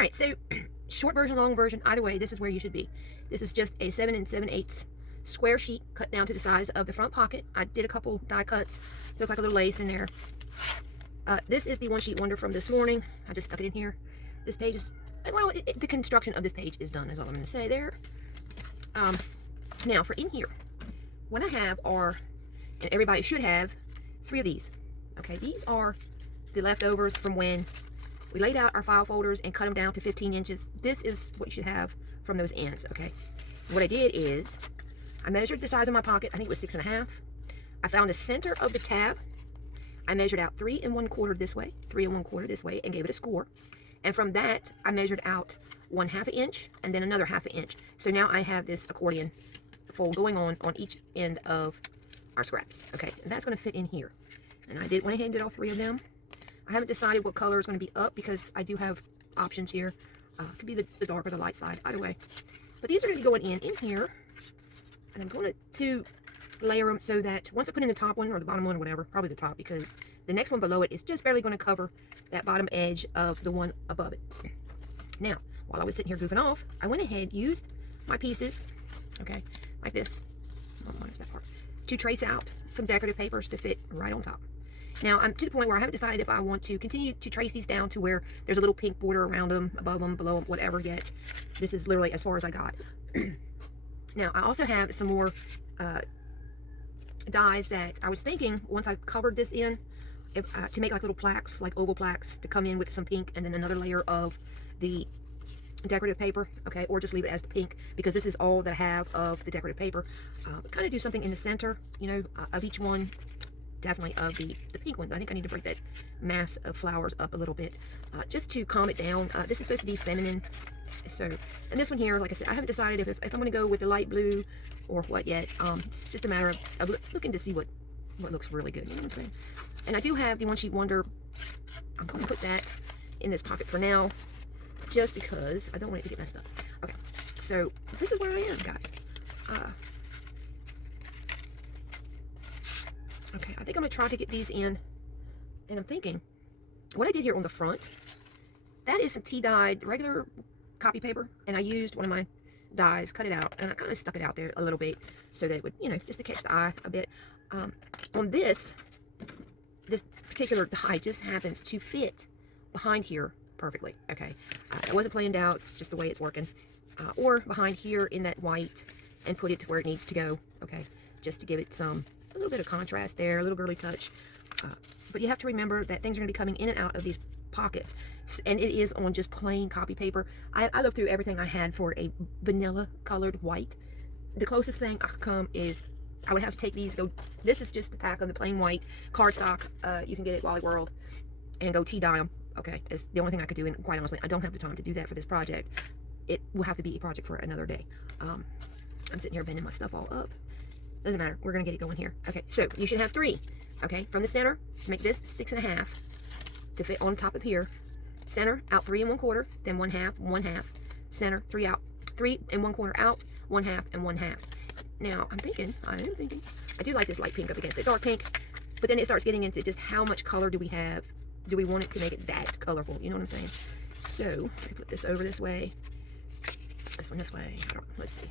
right, so short version, long version, either way, this is where you should be. This is just a 7 7/8 square sheet cut down to the size of the front pocket. I did a couple die cuts to look like a little lace in there. This is the one sheet wonder from this morning. I just stuck it in here. This page is, well, the construction of this page is done, is all I'm going to say there. Now, for in here, what I have are, and everybody should have, 3 of these. Okay, these are the leftovers from when we laid out our file folders and cut them down to 15 inches. This is what you should have from those ends, okay? What I did is, I measured the size of my pocket. I think it was 6 1/2. I found the center of the tab. I measured out 3 1/4 this way, 3 1/4 this way, and gave it a score. And from that, I measured out 1/2 inch and then another 1/2 inch. So now I have this accordion fold going on each end of our scraps. Okay, and that's going to fit in here. And I went ahead and did all 3 of them. I haven't decided what color is going to be up because I do have options here. It could be the dark or the light side, either way. But these are going to be going in here. And I'm going to layer them so that once I put in the top one or the bottom one or whatever, probably the top, because the next one below it is just barely going to cover that bottom edge of the one above it. Now, while I was sitting here goofing off, I went ahead, used my pieces, okay, like this, oh, minus that part, to trace out some decorative papers to fit right on top. Now, I'm to the point where I haven't decided if I want to continue to trace these down to where there's a little pink border around them, above them, below them, whatever yet. This is literally as far as I got. Now, I also have some more dies that I was thinking, once I covered this in, to make like little plaques, like oval plaques, to come in with some pink and then another layer of the decorative paper, okay, or just leave it as the pink, because this is all that I have of the decorative paper. Kind of do something in the center, you know, of each one, definitely of the pink ones. I think I need to break that mass of flowers up a little bit, just to calm it down. This is supposed to be feminine, so, and this one here, like I said, I haven't decided if I'm going to go with the light blue or what yet. It's just a matter of looking to see what looks really good, you know what I'm saying? And I do have the one sheet wonder. I'm going to put that in this pocket for now, just because I don't want it to get messed up. Okay, so this is where I am, guys. Okay, I think I'm going to try to get these in, and I'm thinking, what I did here on the front, that is some tea-dyed regular copy paper, and I used one of my dies, cut it out, and I kind of stuck it out there a little bit so that it would, you know, just to catch the eye a bit. On this particular die just happens to fit behind here perfectly, okay? I wasn't playing out, it's just the way it's working. Or behind here in that white, and put it to where it needs to go, okay? Just to give it a little bit of contrast there, a little girly touch. But you have to remember that things are going to be coming in and out of these pockets, and it is on just plain copy paper. I looked through everything I had for a vanilla colored white. The closest thing I could come is I would have to take these, this is just the pack of the plain white cardstock. You can get it at Wally World, and go tea dye them. Okay, it's the only thing I could do, and quite honestly, I don't have the time to do that for this project. It will have to be a project for another day. I'm sitting here bending my stuff all up. Doesn't matter, we're gonna get it going here. Okay, so you should have 3, okay, from the center to make this 6 1/2 to fit on top of here. Center out 3 1/4, then 1/2, 1/2. Center 3 out, 3 1/4 out, 1/2 and 1/2. Now I am thinking, I do like this light pink up against the dark pink, but then it starts getting into just how much color do we have? Do we want it to make it that colorful? You know what I'm saying? So I can put this over this way, this one this way. Let's see.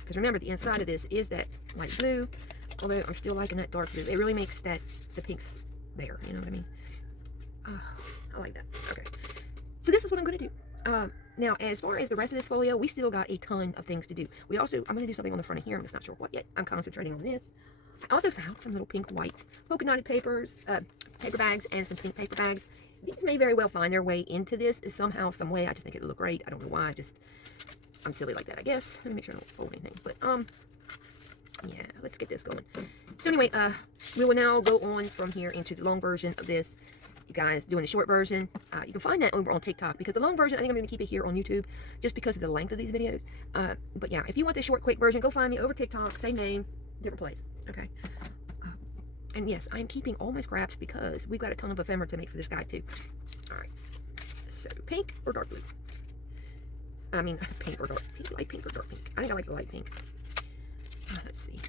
Because remember, the inside of this is that light blue, although I'm still liking that dark blue. It really makes the pinks there, you know what I mean? I like that. Okay, so this is what I'm going to do. Now, as far as the rest of this folio, we still got a ton of things to do. I'm going to do something on the front of here. I'm just not sure what yet. I'm concentrating on this. I also found some little pink white polka dotted papers, paper bags, and some pink paper bags. These may very well find their way into this somehow, some way. I just think it'll look great. I don't know why. I'm silly like that, I guess. Let me make sure I don't fold anything. But, yeah, let's get this going. So anyway, we will now go on from here into the long version of this. You guys doing the short version, you can find that over on TikTok, because the long version, I think I'm going to keep it here on YouTube just because of the length of these videos. But yeah, if you want the short, quick version, go find me over TikTok, same name, different place, okay? And yes, I'm keeping all my scraps because we've got a ton of ephemera to make for this guy too. All right, so pink or dark blue? I mean, pink or dark pink, light pink or dark pink? I think I like the light pink. Let's see.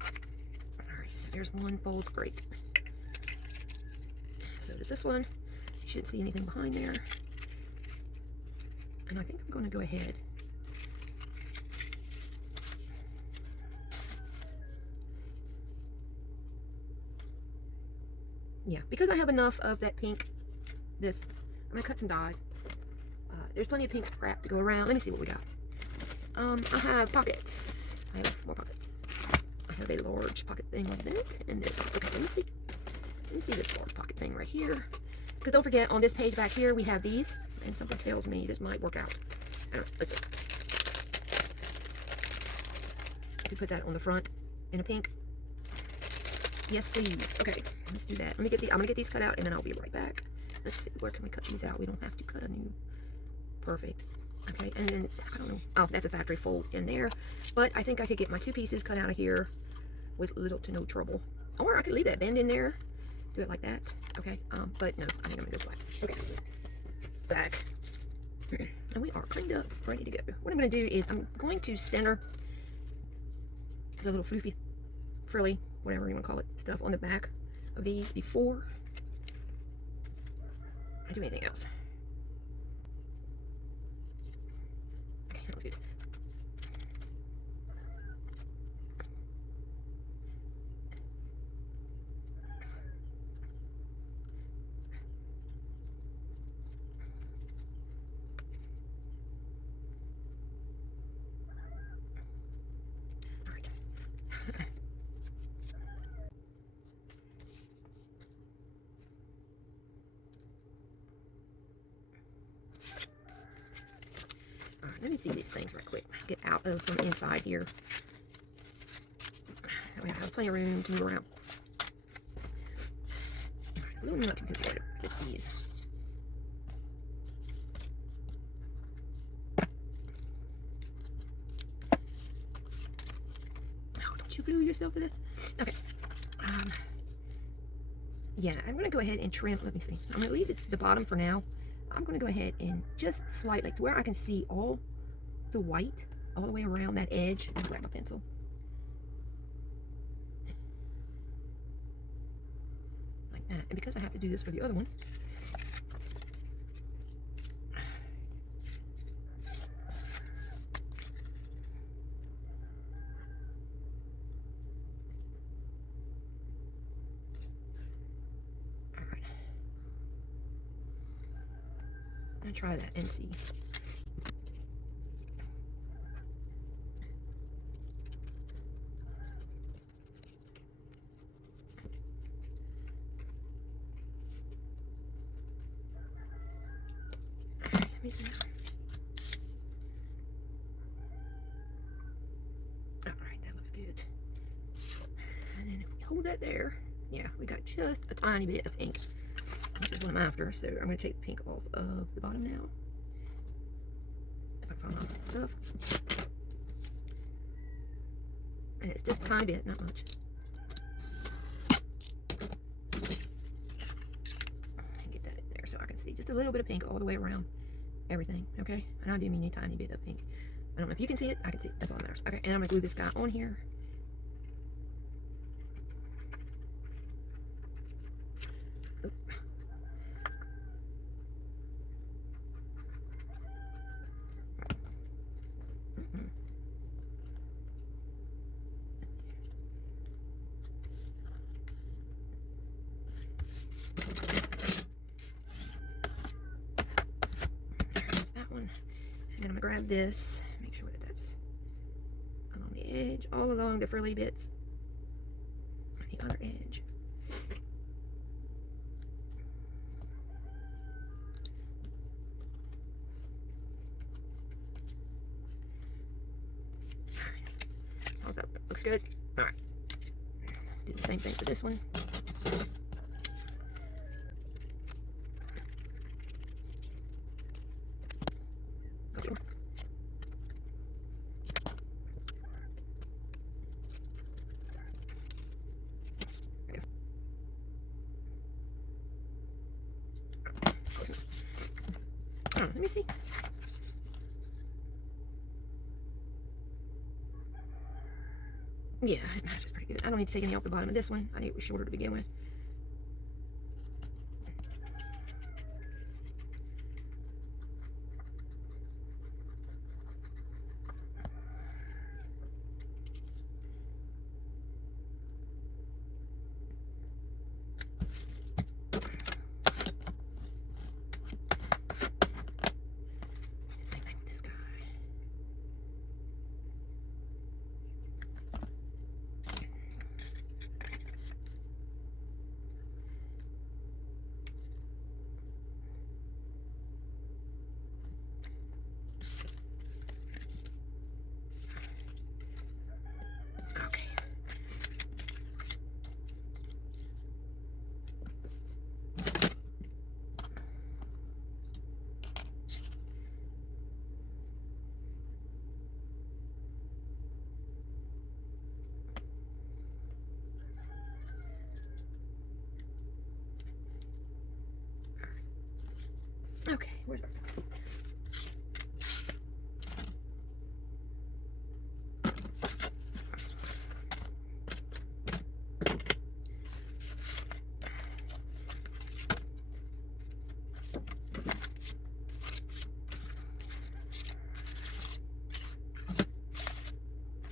All right, so there's one fold, great. So does this one. You shouldn't see anything behind there. And I think I'm going to go ahead. Yeah, because I have enough of that pink, I'm going to cut some dies. There's plenty of pink scrap to go around. Let me see what we got. I have pockets. I have more pockets. I have a large pocket thing like that, and this. Okay, let me see. Let me see this large pocket thing right here. Because don't forget, on this page back here, we have these, and something tells me this might work out. I don't know, let's see. To put that on the front in a pink. Yes, please. Okay, let's do that. Let me get I'm gonna get these cut out, and then I'll be right back. Let's see, where can we cut these out? We don't have to cut a new. Perfect. Okay, and then I don't know. Oh, that's a factory fold in there, but I think I could get my 2 pieces cut out of here with little to no trouble. Or I could leave that bend in there, do it like that. Okay, but no, I think I'm gonna go black. Okay, back, and we are cleaned up, ready to go. What I'm gonna do is I'm going to center the little floofy, frilly, whatever you want to call it, stuff on the back of these before I do anything else. Okay, that was good. Let me see these things right quick. Get out of from inside here. That way I have plenty of room to move around. Alright, a little not too good. It's these. Oh, don't you glue yourself to that? Okay. Yeah, I'm going to go ahead and trim. Let me see. I'm going to leave it to the bottom for now. I'm going to go ahead and just slightly, to where I can see all the white all the way around that edge. I'll grab my pencil. Like that. And because I have to do this for the other one, alright. I'm going to try that and see. Alright, that looks good. And then if we hold that there, yeah, we got just a tiny bit of pink, which is what I'm after. So I'm going to take the pink off of the bottom now. If I can find all that stuff. And it's just a tiny bit, not much. And get that in there so I can see just a little bit of pink all the way around everything, okay? And I do mean a tiny bit of pink. I don't know if you can see it. I can see it. That's all that matters. Okay, and I'm going to glue this guy on here. Oop. There's that one. And then I'm going to grab this. Make sure that that's along the edge, all along the frilly bits on the other edge. How's that? Looks good. All right. Do the same thing for this one. Let me see. Yeah, it matches pretty good. I don't need to take any off the bottom of this one. I think it was shorter to begin with. Okay, where's our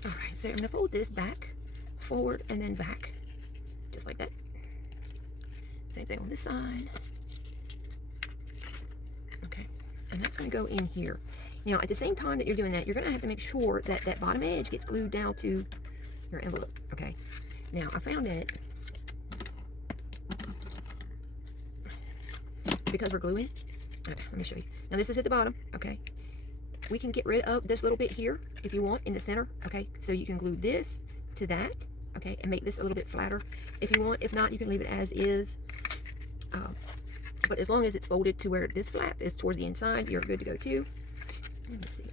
Alright, so I'm going to fold this back, forward, and then back. Just like that. Same thing on this side. Okay, and that's going to go in here. Now, at the same time that you're doing that, you're going to have to make sure that that bottom edge gets glued down to your envelope. Okay, now I found that because we're gluing, let me show you. Now, this is at the bottom. Okay, we can get rid of this little bit here if you want in the center. Okay, so you can glue this to that. Okay, and make this a little bit flatter if you want. If not, you can leave it as is. But as long as it's folded to where this flap is towards the inside, you're good to go too. Let me see.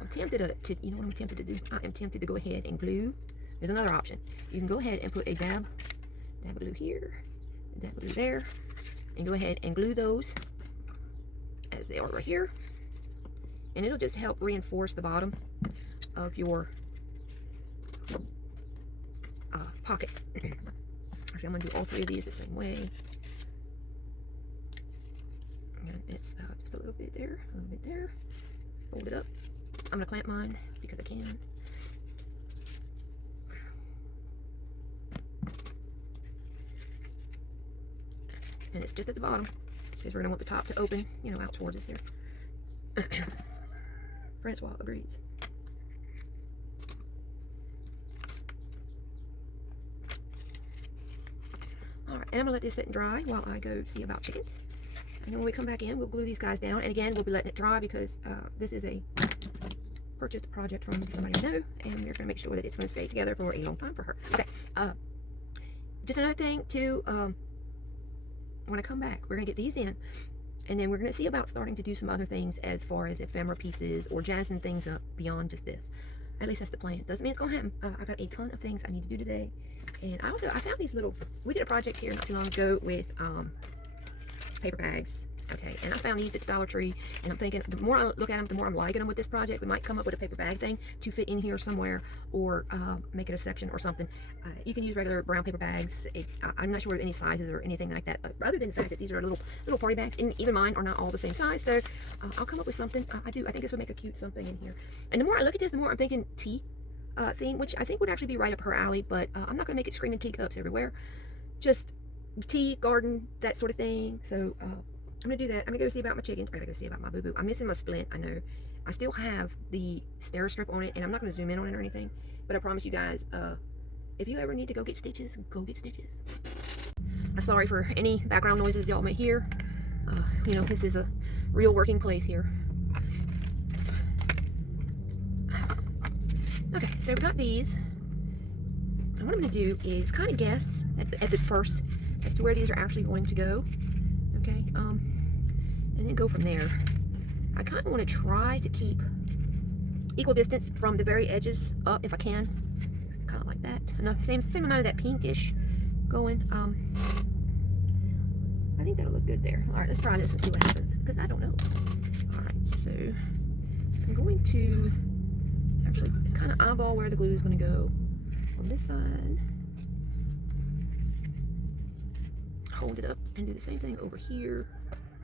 I'm tempted to you know what I'm tempted to do? I am tempted to go ahead and glue. There's another option. You can go ahead and put a dab of glue here, a dab of glue there, and go ahead and glue those as they are right here. And it'll just help reinforce the bottom of your pocket. Actually, I'm going to do all three of these the same way. And it's just a little bit there, a little bit there. Fold it up. I'm going to clamp mine because I can. And it's just at the bottom because we're going to want the top to open, you know, out towards us there. Francois agrees. Alright, and I'm going to let this sit and dry while I go see about chickens. And then when we come back in, we'll glue these guys down. And again, we'll be letting it dry because this is a purchased project from somebody I know. And we're going to make sure that it's going to stay together for a long time for her. Okay, just another thing too, when I come back, we're going to get these in. And then we're going to see about starting to do some other things as far as ephemera pieces or jazzing things up beyond just this. At least that's the plan. Doesn't mean it's going to happen. I got a ton of things I need to do today. And I found these little, we did a project here not too long ago with paper bags. Okay, and I found these at the Dollar Tree, and I'm thinking the more I look at them, the more I'm liking them with this project. We might come up with a paper bag thing to fit in here somewhere, or make it a section or something. You can use regular brown paper bags. I'm not sure of any sizes or anything like that, other than the fact that these are little party bags, and even mine are not all the same size. So I'll come up with something. I think this would make a cute something in here. And the more I look at this, the more I'm thinking tea theme, which I think would actually be right up her alley. But I'm not going to make it screaming teacups everywhere. Just tea, garden, that sort of thing. So I'm going to do that. I'm going to go see about my chickens. I got to go see about my boo-boo. I'm missing my splint, I know. I still have the stair strip on it, and I'm not going to zoom in on it or anything. But I promise you guys, if you ever need to go get stitches, go get stitches. I'm sorry for any background noises y'all may hear. You know, this is a real working place here. Okay, so we got these. And what I'm going to do is kind of guess at the first as to where these are actually going to go. Okay, and then go from there. I kind of want to try to keep equal distance from the very edges up if I can. Kind of like that. Enough, same amount of that pinkish going. I think that'll look good there. All right, let's try this and see what happens, because I don't know. All right, so I'm going to actually kind of eyeball where the glue is going to go on this side. Hold it up and do the same thing over here.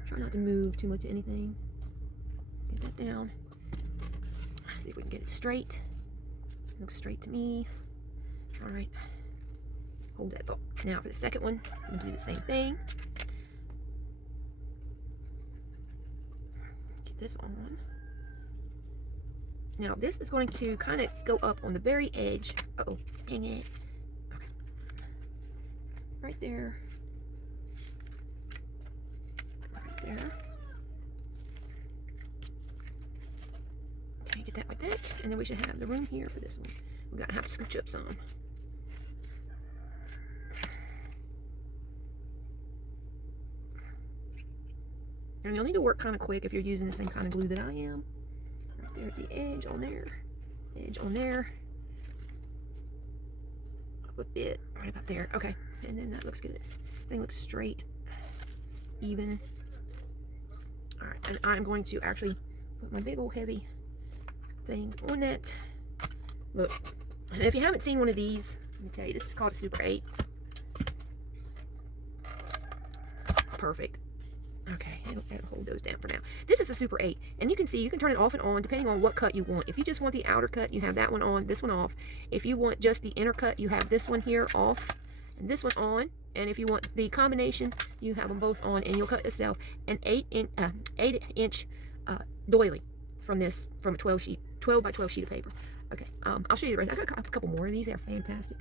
Try not to move too much of anything. Get that down. See if we can get it straight. Looks straight to me. All right. Hold that thought. Now for the second one, I'm gonna do the same thing. Get this on. Now this is going to kind of go up on the very edge. Uh-oh, dang it. Okay. Right there. There. Okay, get that like that, and then we should have the room here for this one. We're gonna have to scooch up some. And you'll need to work kind of quick if you're using the same kind of glue that I am. Right there at the edge on there, edge on there, up a bit, right about there. Okay, and then that looks good. Thing looks straight. even. All right, and I'm going to actually put my big old heavy thing on that. Look, and if you haven't seen one of these, let me tell you, this is called a Super 8. Perfect. Okay, it'll hold those down for now. This is a Super 8, and you can see you can turn it off and on depending on what cut you want. If you just want the outer cut, you have that one on, this one off. If you want just the inner cut, you have this one here off and this one on. And if you want the combination, you have them both on, and you'll cut yourself an 8-inch doily from a 12 by 12 sheet of paper. Okay, I'll show you the rest. I got a couple more of these. They're fantastic,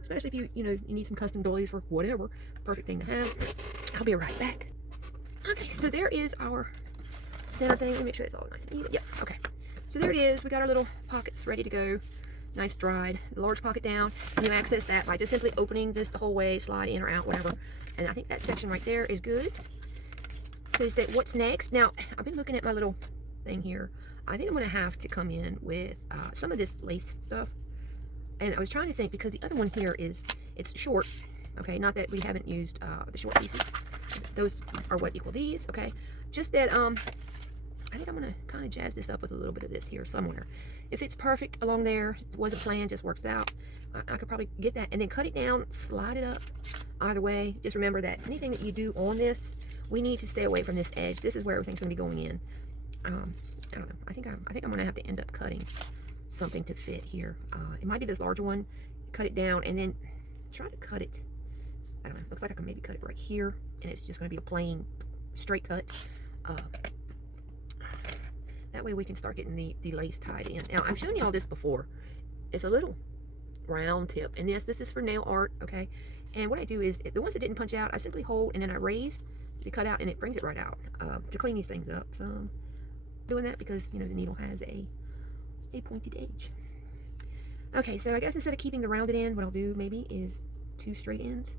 especially if you need some custom doilies for whatever. Perfect thing to have. I'll be right back. Okay, so there is our center thing. Let me make sure it's all nice and even. Yep. Okay, so there it is. We got our little pockets ready to go. Nice dried. The large pocket down, and you access that by just simply opening this the whole way, slide in or out, whatever. And I think that section right there is good. So you said, what's next? Now, I've been looking at my little thing here. I think I'm going to have to come in with some of this lace stuff. And I was trying to think, because the other one here it's short. Okay, not that we haven't used the short pieces. Those are what equal these, okay? Just that, I think I'm going to kind of jazz this up with a little bit of this here somewhere. If it's perfect along there, it wasn't planned, just works out, I could probably get that. And then cut it down, slide it up. Either way, just remember that anything that you do on this, we need to stay away from this edge. This is where everything's going to be going in. I don't know. I think I'm going to have to end up cutting something to fit here. It might be this larger one. Cut it down and then try to cut it. I don't know. Looks like I can maybe cut it right here, and it's just going to be a plain straight cut. That way we can start getting the lace tied in. Now, I've shown you all this before. It's a little round tip, and yes, this is for nail art, okay? And what I do is, the ones that didn't punch out, I simply hold and then I raise the cut out, and it brings it right out to clean these things up. So I'm doing that because, the needle has a pointed edge. Okay, so I guess instead of keeping the rounded end, what I'll do maybe is 2 straight ends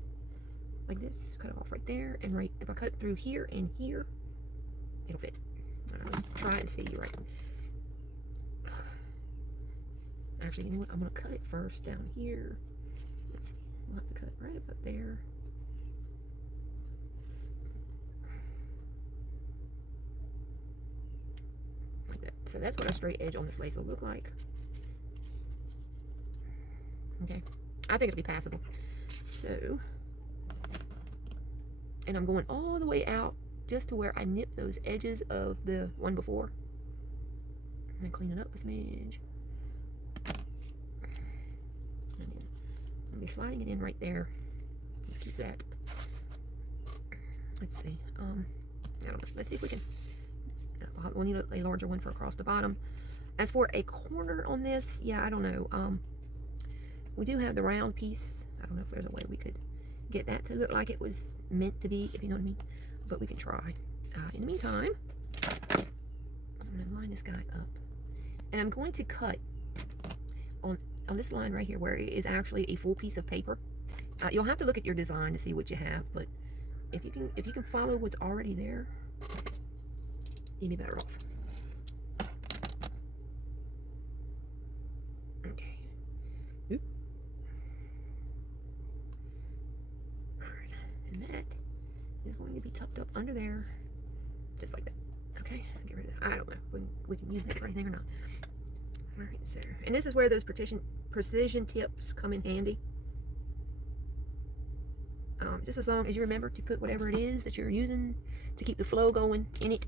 like this. Cut it off right there, and right, if I cut it through here and here, it'll fit. Let's try and see right. Actually, you know what? I'm going to cut it first down here. Let's see. We'll have to cut right up there. Like that. So that's what a straight edge on this lace will look like. Okay. I think it'll be passable. So, and I'm going all the way out just to where I nip those edges of the one before. And then clean it up a smidge. And then I'll be sliding it in right there. Let's keep that. Let's see. I don't know. Let's see if we can. We'll need a larger one for across the bottom. As for a corner on this, yeah, I don't know. We do have the round piece. I don't know if there's a way we could get that to look like it was meant to be, if you know what I mean. But we can try. In the meantime, I'm going to line this guy up. And I'm going to cut on this line right here where it is actually a full piece of paper. You'll have to look at your design to see what you have, but if you can follow what's already there, you'd be better off. Okay. Oop. Alright. And that is going to be tucked up under there, just like that. Okay, get rid of that. I don't know. We can use that for anything or not. All right, so, and this is where those precision tips come in handy. Just as long as you remember to put whatever it is that you're using to keep the flow going in it.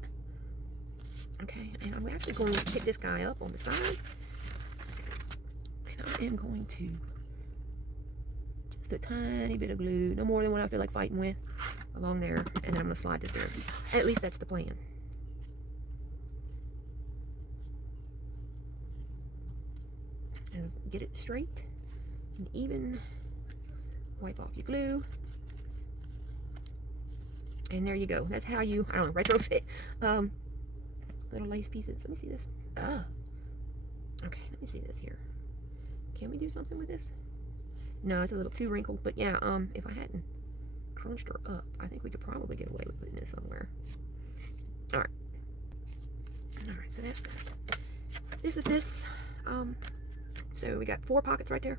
Okay, and I'm actually going to pick this guy up on the side, and I am going to just a tiny bit of glue, no more than what I feel like fighting with, along there, and then I'm going to slide this in. At least that's the plan. Get it straight and even. Wipe off your glue, and there you go. That's how you, I don't know, retrofit little lace pieces. Let me see this. Okay, let me see this here. Can we do something with this? No, it's a little too wrinkled, but yeah, if I hadn't crunched her up, I think we could probably get away with putting this somewhere. Alright, so that's that. This is this. So we got 4 pockets right there.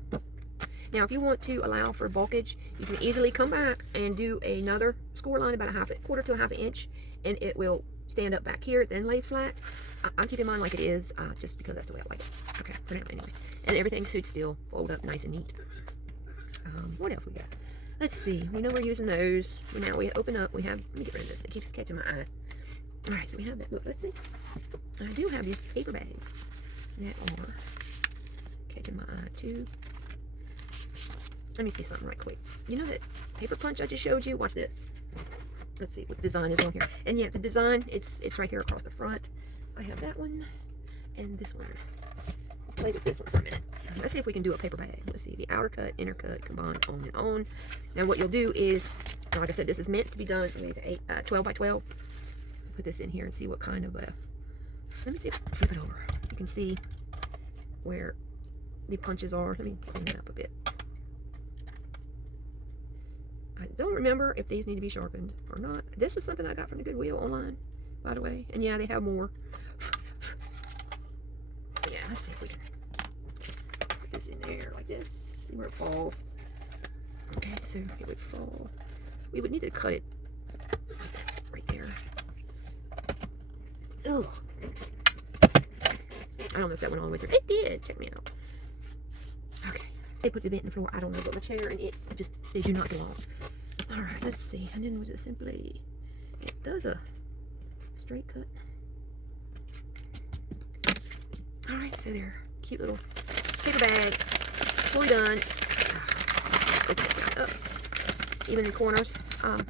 Now, if you want to allow for bulkage, you can easily come back and do another score line about a quarter to a half an inch, and it will stand up back here, then lay flat. I'm keeping mine like it is, just because that's the way I like it. Okay, for now anyway. And everything should still fold up nice and neat. What else we got? Let's see. We know we're using those. Now we open up. We have. Let me get rid of this. It keeps catching my eye. All right, so we have that. Look, let's see. I do have these paper bags that are catching my eye too. Let me see something right quick. You know that paper punch I just showed you? Watch this. Let's see what design is on here. And yeah, the design, it's right here across the front. I have that one and this one. Let's play with this one for a minute. Let's see if we can do a paper bag. Let's see, the outer cut, inner cut, combine, on and on. Now what you'll do is, like I said, this is meant to be done with a 12 by 12. Put this in here and see what kind of a, let me see if I flip it over. You can see where the punches are. Let me clean it up a bit. I don't remember if these need to be sharpened or not. This is something I got from the Goodwill online, by the way. And yeah, they have more. Yeah, let's see if we can put this in there like this. See where it falls. Okay, so it would fall. We would need to cut it like that, right there. Oh, I don't know if that went all the way through. It did. Check me out. Okay. They put the bit in the floor. I don't know, but my chair and it just, they do not go off. All right, let's see. And then we'll just simply, it does a straight cut. All right, so they're cute little paper bag, fully done. Open it back up. Even the corners,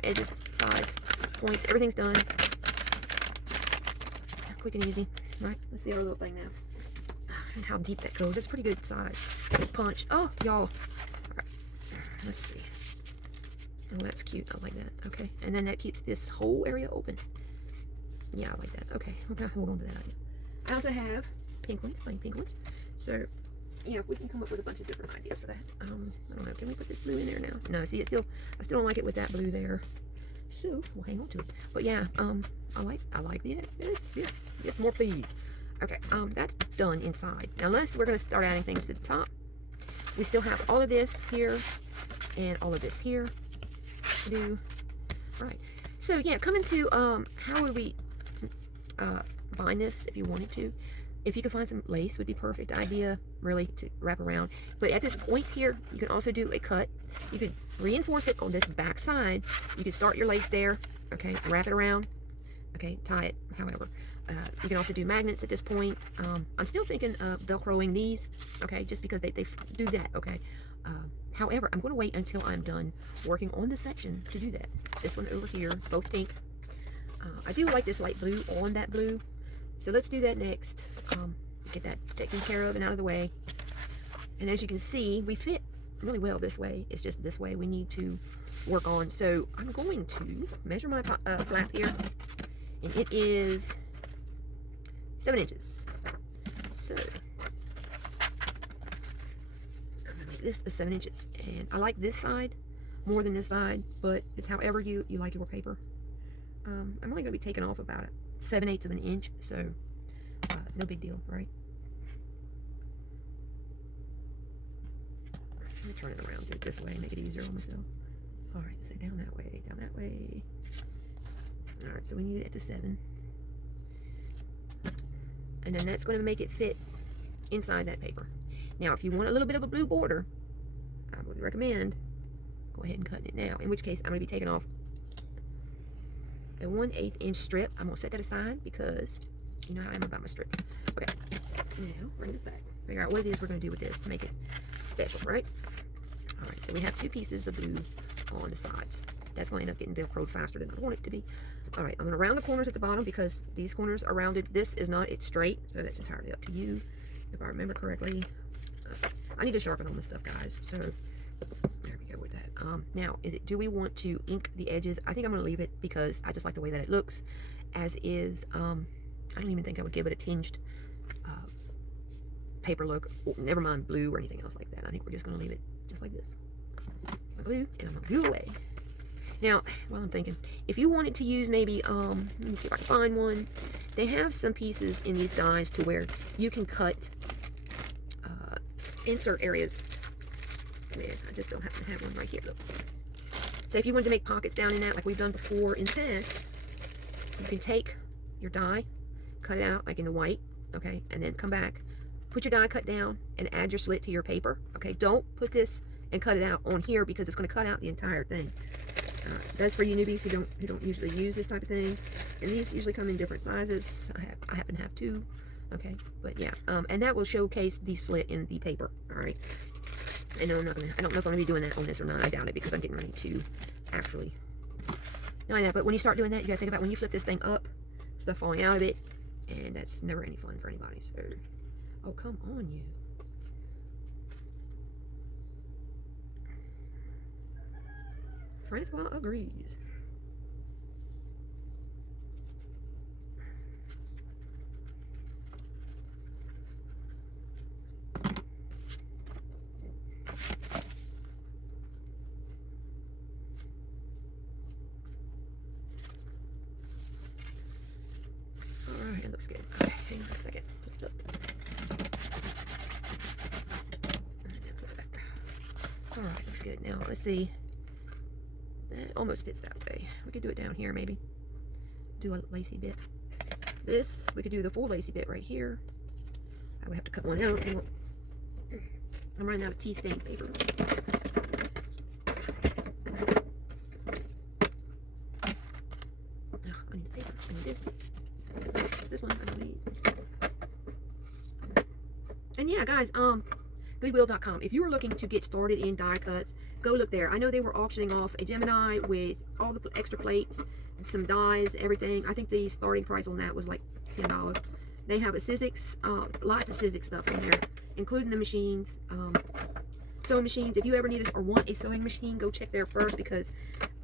edges, sides, points, everything's done. Quick and easy. All right, let's see our little thing now. And how deep that goes. It's a pretty good size. Punch. Oh, y'all. All right. Let's see. Oh, that's cute. I like that. Okay. And then that keeps this whole area open. Yeah, I like that. Okay. We're going to hold on to that idea. I also have pink ones, plain pink ones. So, yeah, we can come up with a bunch of different ideas for that. I don't know. Can we put this blue in there now? No, see, I still don't like it with that blue there. So, we'll hang on to it. But yeah, I like the yes, more please. Okay, that's done inside. Now, unless we're going to start adding things to the top, we still have all of this here and all of this here to do. All right. So, yeah, coming to how would we bind this if you wanted to? If you could find some lace, would be perfect idea, really, to wrap around. But at this point here, you can also do a cut. You could reinforce it on this back side. You could start your lace there, okay, wrap it around, okay, tie it, however. You can also do magnets at this point. I'm still thinking of Velcroing these, okay, just because they do that, okay. However, I'm going to wait until I'm done working on this section to do that. This one over here, both pink. I do like this light blue on that blue, so let's do that next. Get that taken care of and out of the way. And as you can see, we fit really well this way. It's just this way we need to work on. So I'm going to measure my flap here, and it is 7 inches. So I'm gonna make this a 7 inches, and I like this side more than this side, but it's however you like your paper. I'm only gonna be taking off about 7/8 of an inch, so no big deal, right? Let me turn it around, do it this way, make it easier on myself. All right, so down that way, down that way. All right, so we need it at the 7. And then that's going to make it fit inside that paper. Now, if you want a little bit of a blue border, I would recommend go ahead and cutting it now. In which case, I'm going to be taking off the 1/8 inch strip. I'm going to set that aside because you know how I am about my strips. Okay, now bring this back. Figure out what it is we're going to do with this to make it special, right? All right, so we have 2 pieces of blue on the sides. That's going to end up getting Velcroed faster than I want it to be. All right, I'm going to round the corners at the bottom because these corners are rounded. This is not, it's straight, so that's entirely up to you, if I remember correctly. I need to sharpen all this stuff, guys, so there we go with that. Now, do we want to ink the edges? I think I'm going to leave it because I just like the way that it looks as is. I don't even think I would give it a tinged paper look. Never mind blue or anything else like that. I think we're just going to leave it just like this. My glue, and I'm going to glue away. Now, while I'm thinking, if you wanted to use maybe, let me see if I can find one. They have some pieces in these dies to where you can cut insert areas with. I just don't happen to have one right here. Look. So if you wanted to make pockets down in that, like we've done before in the past, you can take your die, cut it out like in the white, okay, and then come back, put your die cut down, and add your slit to your paper, okay. Don't put this and cut it out on here because it's going to cut out the entire thing. That's for you newbies who don't usually use this type of thing. And these usually come in different sizes. I happen to have two, okay. But yeah, and that will showcase the slit in the paper. All right. I know I don't know if I'm gonna be doing that on this or not. I doubt it because I'm getting ready to actually. No, I know. But when you start doing that, you gotta think about when you flip this thing up, stuff falling out of it, and that's never any fun for anybody. So, oh come on, you. Francois agrees. Alright, it looks good. Okay, hang on a second. Lift it up. And then flip it back. Alright, looks good. Now, let's see. That almost fits that way. We could do it down here, maybe. Do a lacy bit. This, we could do the full lacy bit right here. I would have to cut one out. I'm running out of tea stained paper. Ugh, I need paper. I need this. It's this one I don't need. And yeah, guys, Goodwill.com. If you are looking to get started in die cuts, go look there. I know they were auctioning off a Gemini with all the extra plates, and some dies, everything. I think the starting price on that was like $10. They have a Sizzix, lots of Sizzix stuff in there, including the machines, sewing machines. If you ever need or want a sewing machine, go check there first because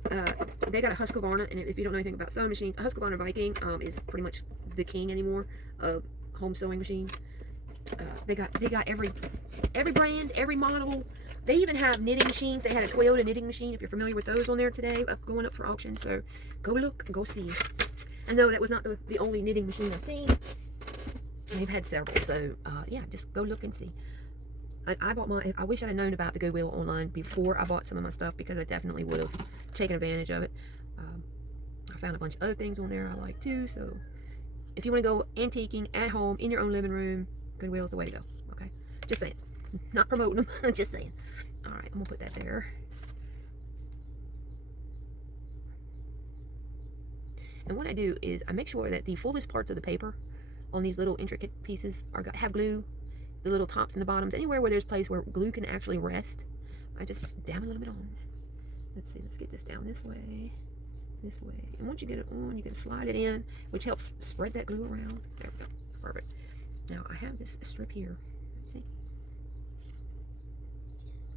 they got a Husqvarna, and if you don't know anything about sewing machines, a Husqvarna Viking is pretty much the king anymore of home sewing machines. They got every brand, every model. They even have knitting machines. They had a Toyota knitting machine, if you're familiar with those, on there today, going up for auction. So go look and go see. I know that was not the only knitting machine I've seen. They've had several. So yeah, just go look and see. I bought mine. I wish I had known about the Goodwill online before I bought some of my stuff because I definitely would have taken advantage of it. I found a bunch of other things on there I like too. So if you want to go antiquing at home in your own living room, Goodwill is the way to go. Okay, just saying. Not promoting them, just saying. All right, I'm gonna put that there. And what I do is I make sure that the fullest parts of the paper on these little intricate pieces have glue. The little tops and the bottoms, anywhere where there's a place where glue can actually rest, I just dab a little bit on. Let's see, let's get this down this way. And once you get it on, you can slide it in, which helps spread that glue around. There we go, perfect. Now I have this strip here. Let's see.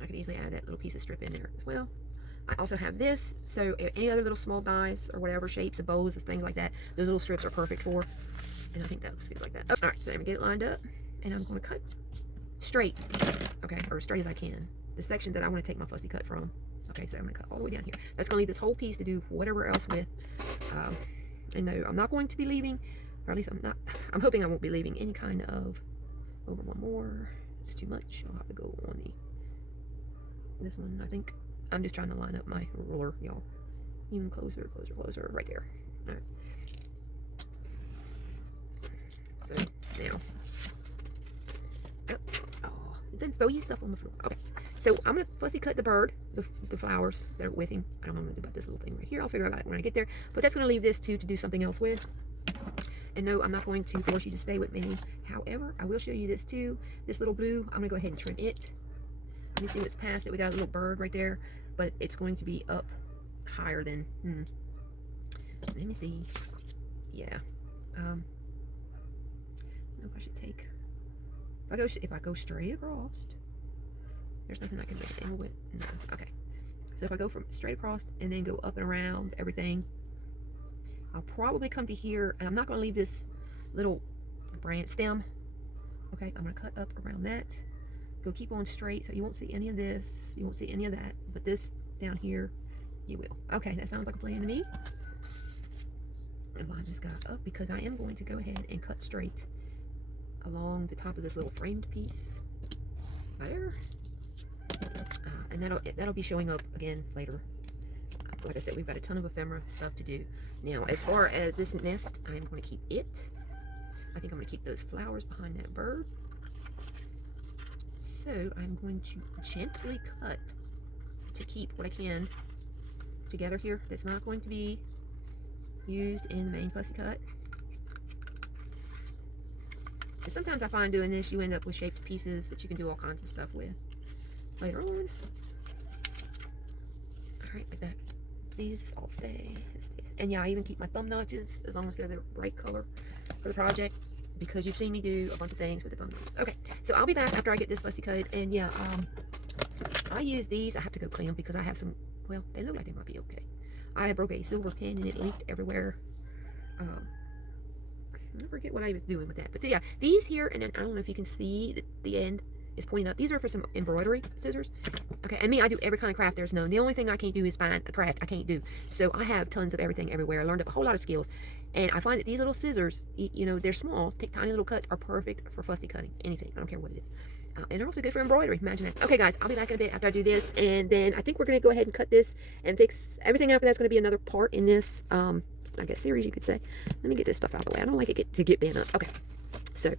I could easily add that little piece of strip in there as well. I also have this, so any other little small dies or whatever shapes of bows and things like that, those little strips are perfect for. And I think that looks good like that. Oh, all right, so I'm gonna get it lined up, and I'm gonna cut straight, okay, or as straight as I can. The section that I want to take my fussy cut from. Okay, so I'm gonna cut all the way down here. That's gonna leave this whole piece to do whatever else with. And no, I'm not going to be leaving, or at least I'm hoping I won't be leaving any kind of, over one more. It's too much. I'll have to go on this one, I think. I'm just trying to line up my ruler, y'all. Even closer, right there. All right. So now, then throw your stuff on the floor. Okay. So I'm gonna fussy cut the bird, the flowers that are with him. I don't know what I'm gonna do about this little thing right here. I'll figure out when I get there. But that's gonna leave this too to do something else with. And no, I'm not going to force you to stay with me. However, I will show you this too. This little blue, I'm gonna go ahead and trim it. Let me see what's past it. We got a little bird right there, but it's going to be up higher than. Let me see. Yeah. I don't know if I should take. If I go straight across, there's nothing I can make an angle with. No. Okay. So if I go from straight across and then go up and around everything, I'll probably come to here, and I'm not going to leave this little branch stem. Okay, I'm going to cut up around that. Go keep on straight, so you won't see any of this, you won't see any of that, but this down here, you will. Okay, that sounds like a plan to me. And I just got up because I am going to go ahead and cut straight along the top of this little framed piece. There. And that'll be showing up again later. Like I said, we've got a ton of ephemera stuff to do. Now, as far as this nest, I'm going to keep it. I think I'm going to keep those flowers behind that bird. So I'm going to gently cut to keep what I can together here. That's not going to be used in the main fussy cut. And sometimes I find doing this, you end up with shaped pieces that you can do all kinds of stuff with later on. Alright, like that. These all stay. And yeah, I even keep my thumb notches as long as they're the right color for the project, because you've seen me do a bunch of things with the thumb notches. Okay, so I'll be back after I get this fussy cut. And yeah, I use these. I have to go clean them because I have some, well, they look like they might be okay. I broke a silver pen and it leaked everywhere. I forget what I was doing with that. But yeah, these here, and then I don't know if you can see the end is pointing up. These are for some embroidery scissors. Okay, and me, I do every kind of craft there's known. The only thing I can't do is find a craft I can't do. So I have tons of everything everywhere. I learned up a whole lot of skills. And I find that these little scissors, you know, they're small, take tiny little cuts, are perfect for fussy cutting. Anything. I don't care what it is. And they're also good for embroidery. Imagine that. Okay, guys, I'll be back in a bit after I do this. And then I think we're going to go ahead and cut this and fix everything after that's going to be another part in this, I guess, series, you could say. Let me get this stuff out of the way. I don't like it to get bent up. Okay. So,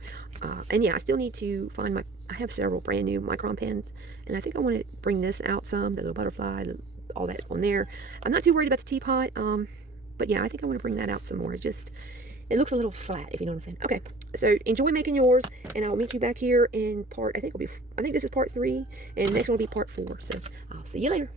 and yeah, I still need to find I have several brand new micron pens. And I think I want to bring this out some, the little butterfly, all that on there. I'm not too worried about the teapot. But yeah, I think I want to bring that out some more. It's just, it looks a little flat, if you know what I'm saying. Okay, so enjoy making yours, and I'll meet you back here in I think this is part 3, and next one will be part 4. So I'll see you later.